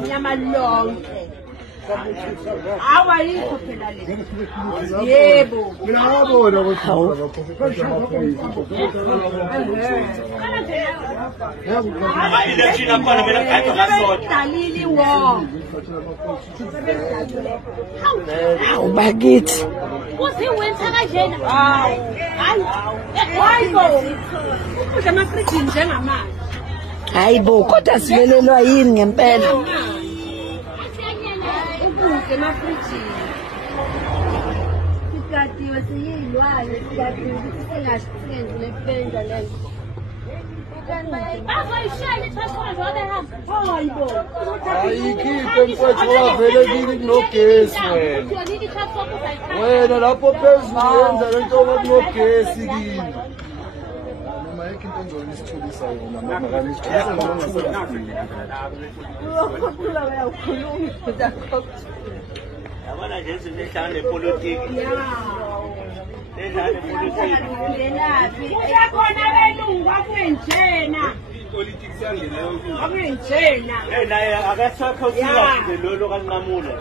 Mnyama lonke. Awa yikho phela le. Yebo. Ngiyabona ukuthi ama-election akhona mina ngayedwa ngasodwa. Dalili wo. Hawu bakithi. Kuthi winter kanjena. Hayibo. Ukudla amafrijini njengamanje. Hayibo kodwa sivelelwa yini ngempela? Ukudla amafrijini. Sigadiwe siyilwane sigadiwe ukuthi singasenzi nependa leyo. Bazoyishela i-transport wabehamba. Hayibo. ayikhiphe mfowethu wavelekile kunogesi wena lapho phezulu yenza lento okunogesi kini noma yekho into engizona isithulisa yona mama kanti isithulisa noma ngasafiki uyokhuluma uyakhuluma Yabona nje izinto ehlangana nepolitiki. Ehlangana nepolitiki. uyakhona belungu akwenjena. Politics yangena yonke. Akwenjena. Naye akasakho sila nje lolo kanqamula.